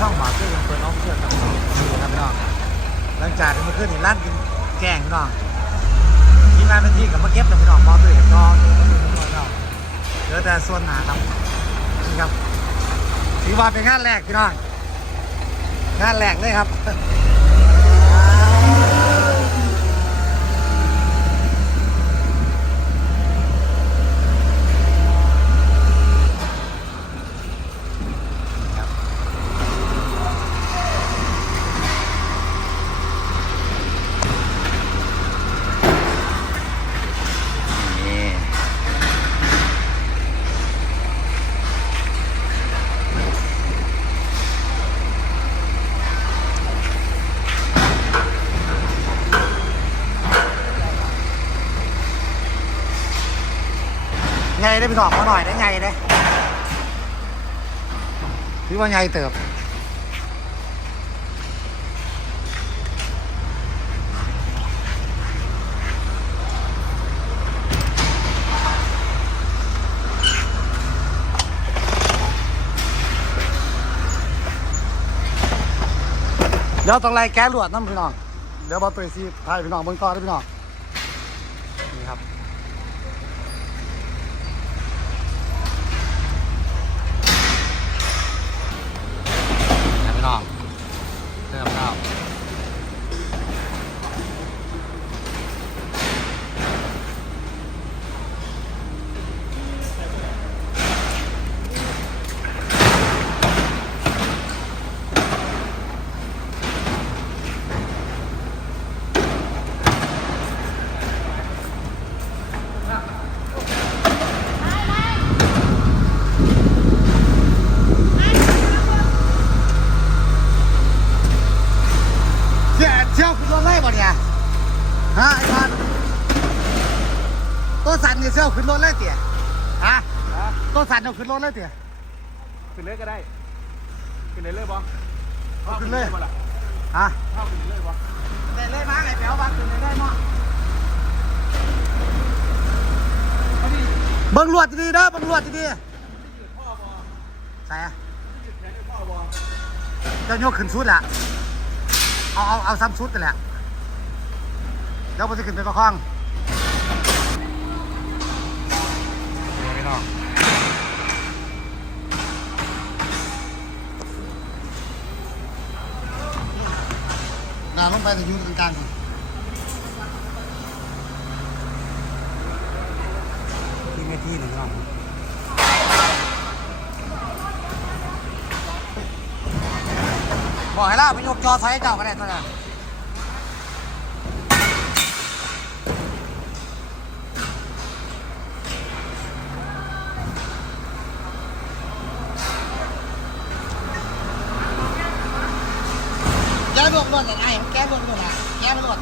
ช่องหมาเพื่อนเปิดออฟเชื่อครับนี่ครับพี่น้องหลังจากที่มาขึ้นเห็นร้านกินแกงพี่น้องทีมานเป็นที่กับมาเก็บแต่พี่น้องมอตื่นก็เหลือแต่ส่วนหนาครับนี่ครับถือว่าเป็นงานแรกพี่น้องงานแรกเลยครับ นี่ ไงได้พี่น้องมาหน่อยได้ไงได้ พี่ว่าไงเติบเดี๋ยวต้องไล่แก้หลวดน้ำพี่น้อง เดี๋ยวบอตุยซีพายพี่น้องเบิ่งต่อได้พี่น้อง เนี่ยเที่ยวขึ้นรถเลยเตี๋ยฮะตัวสันเอาขึ้นรถเลยเตี๋ยขึ้นเลยก็ได้ ขึ้นเลยเลยบอเอาขึ้นเลยบ่ล่ะฮะเข้าขึ้นเลยบอได้เลยมาไอ้แป๋วบักขึ้นเลยได้มั้งเบิ่งลวดดีๆเด้อเบิ่งลวดดีๆใส่อะเจ้ายกขึ้นสุดละเอาเอาเอาซ้ำสุดกันแหละเดี๋ยวมันจะขึ้นไปประคอง พี่น้องหนาลงไปจะอยู่ตรงกลางก่อนที่ไม่ที่หนึ่งน้องบอกให้ล่าไปยกจอไซส์เจ้าก็ได้เท่านั้น แก้รวดรวดไอ้แก้ลวกลวดอะแก้ไปรวด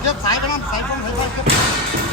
เลือกสายไปนั่นสายฟงสายไฟ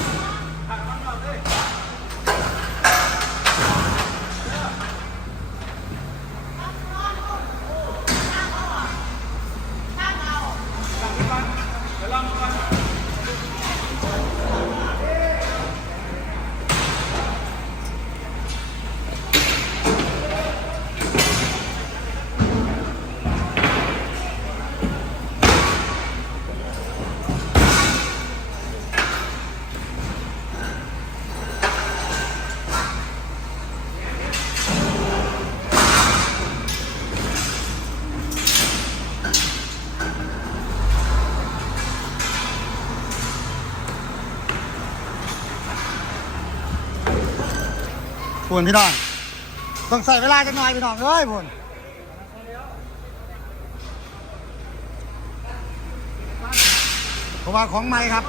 พูนพี่น้องต้องใส่เวลากันหน่อยพี่น้องเอ้ยพุ่นผมว่าของใหม่ครับ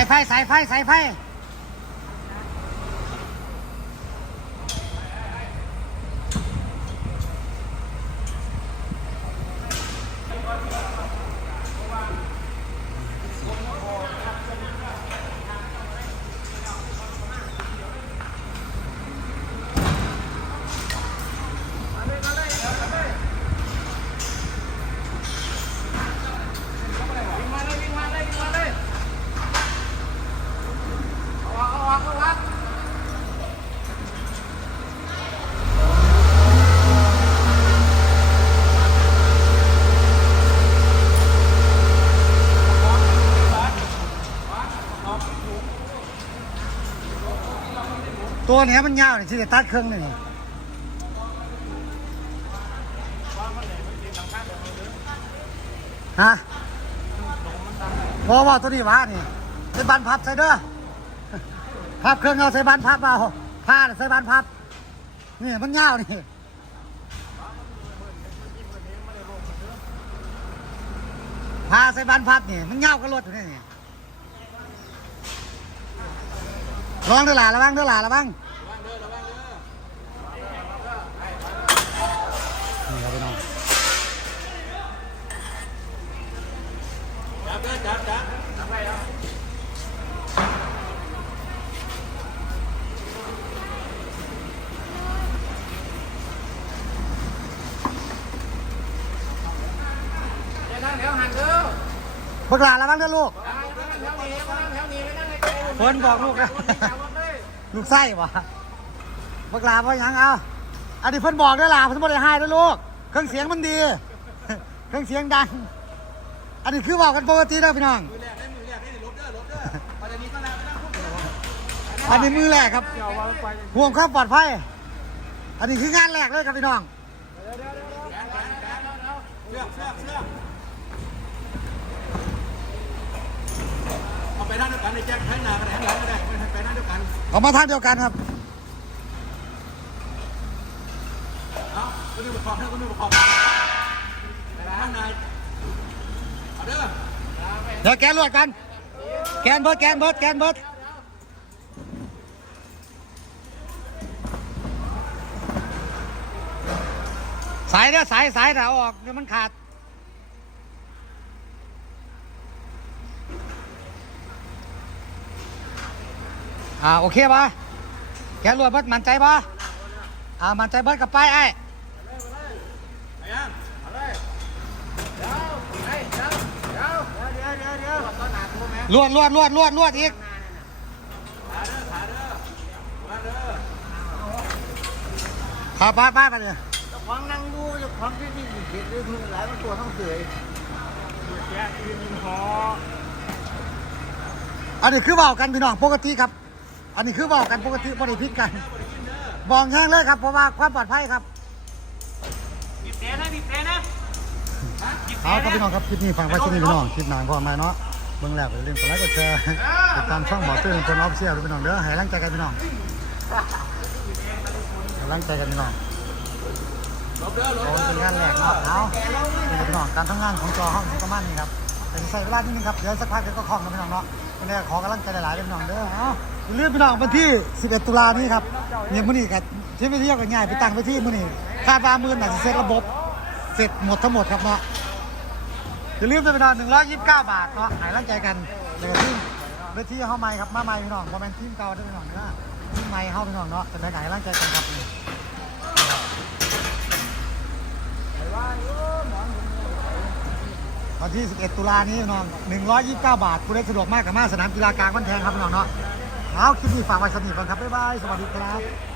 ายไฟสายไฟสายไฟ วิ่งมาเลยวิ่งมาเลยวิ่งมาเลยเอาออกเอาออกเอาออก ตัวเนี้มันยาวเนี่ยที่จะตัดเครื่องหนึ่งฮะพอว่าตัวนี้วะนี่ใส่บานพับใส่เด้อพับเครื่องเอาใส่บานพับเอาผ้าใส่บานพับนี่มันยาวนี่ผ้าใส่บานพับนี่มันยาวก็รถอยู่นี่ระวังเด้อหล่าระวังเด้อหล่าระวัง บเด้อจับจับจับไปแล้วอย่านั่งแถวห่างเด้อพวกหลานระวังเด้อลูกนั่งแถวนี้นั่งแถวนี้ไม่นั่งในใจเพิ่นบอกลูกนะจับรถเลยลูกไส้วะพวกหลานว่าหยังเอาอันนี้เพิ่นบอกเด้อหล่ะเพิ่นบ่ได้ให้เด้อลูก เครื่องเสียงมันดี เครื่องเสียงดัง อันนี้คือบอกกันปกติเด้อพี่น้อง มือแรกได้มือแรกได้ลบเด้อลบเด้อปัจจุบันก็แล้วไม่ต้องพูดเด้ออันนี้มือแรกครับเดี๋ยววางไปห่วงความปลอดภัย อันนี้คืองานแรกเลยครับพี่น้องเชือกเชือกเชือกเอาไปด้านเดียวกันในแจ็คให้หน้ากันแหนหลังก็ได้ไปด้านเดียวกันเอามาทางเดียวกันครับ เอาคนนึงประกอบให้คนนึงประกอบไปด้านในเอาเด้อ เดี๋ยวแกนรวดกัน แกนเบิดแกนเบิดแกนเบิดสายเด้อสายสายเดี๋ยวเอาออกเดี๋ยวมันขาด อ่าโอเคป่ะแกนรวดเบิดมั่นใจป่ะอ่ามั่นใจเบิดกับไปไอ้ยังเอาเลยเดี๋ยวเฮ้ยเดี๋ยวเดี๋ยวเดี๋ยวเดี๋ยวเดี๋ยวต้นหนาทูไหม ลวดลวดลวดลวดลวดอีกขาเด้อขาเด้อมาเด้อขาไปไปไปเลยเจ้าของนั่งดูเจ้าของที่นี่เห็นด้วยมือหลายมันตัวทั้งเสือแกะยืนหออันนี้คือเบากันพี่น้องปกติครับ อันนี้คือเบากันปกติบริพิษกันบองแห้งเลยครับเพราะว่าความปลอดภัยครับบีบแผลนะบีบแผลนะเอาครับพี่น้องครับคลิปนี้ฟังไว้ที่นี่พี่น้องคลิปหนานพอมาเนาะ เบื้องแรกอย่าลืมกดไลค์กดแชร์ติดตามช่องหมอตื้นคนออฟเชียลด้วยพี่น้องเด้อให้ร่างใจกันพี่น้องให้ร่างใจกันพี่น้องลบเด้อลบโอ้เด้อเป็นงานแรกเนาะเอานี่ครับพี่น้องการทำงานของจอห้องประมาณนี้ครับเป็นใส่เวลานิดนึงครับเดี๋ยวสักพักเดี๋ยวก็คล่องนะพี่น้องเนาะเป็นแรกขอกำลังใจหลายๆเลยพี่น้องเด้อเอาอย่าลืมพี่น้องวันที่ 11 ตุลานี้ครับเนี่ยมื้อนี้ครับที่ไปเที่ยวกันง่ายไปตั้งไปที่มื้อนี้คาดว่ามื้อน่าจะเสร็จระบบ เสร็จหมดทั้งหมดครับเนาะ อย่าลืมจะไปนอน129 บาทเนาะหายร่างใจกันเดี๋ยวที่เวทีเฮาใหม่ครับมาใหม่พี่น้องบ่แมนทีมเก่าเด้อพี่น้องเด้อทีมใหม่เฮาพี่น้องเนาะจะไปหายร่างใจกันครับวันที่ 11 ตุลานี้พี่น้อง 129 บาทผู้ใดสะดวกมากกับมาสนามกีฬากลางบ้านแทงครับพี่น้องเนาะเอาคลิปนี้ฝากไว้สนิทกันครับบ๊ายบายสวัสดีครับ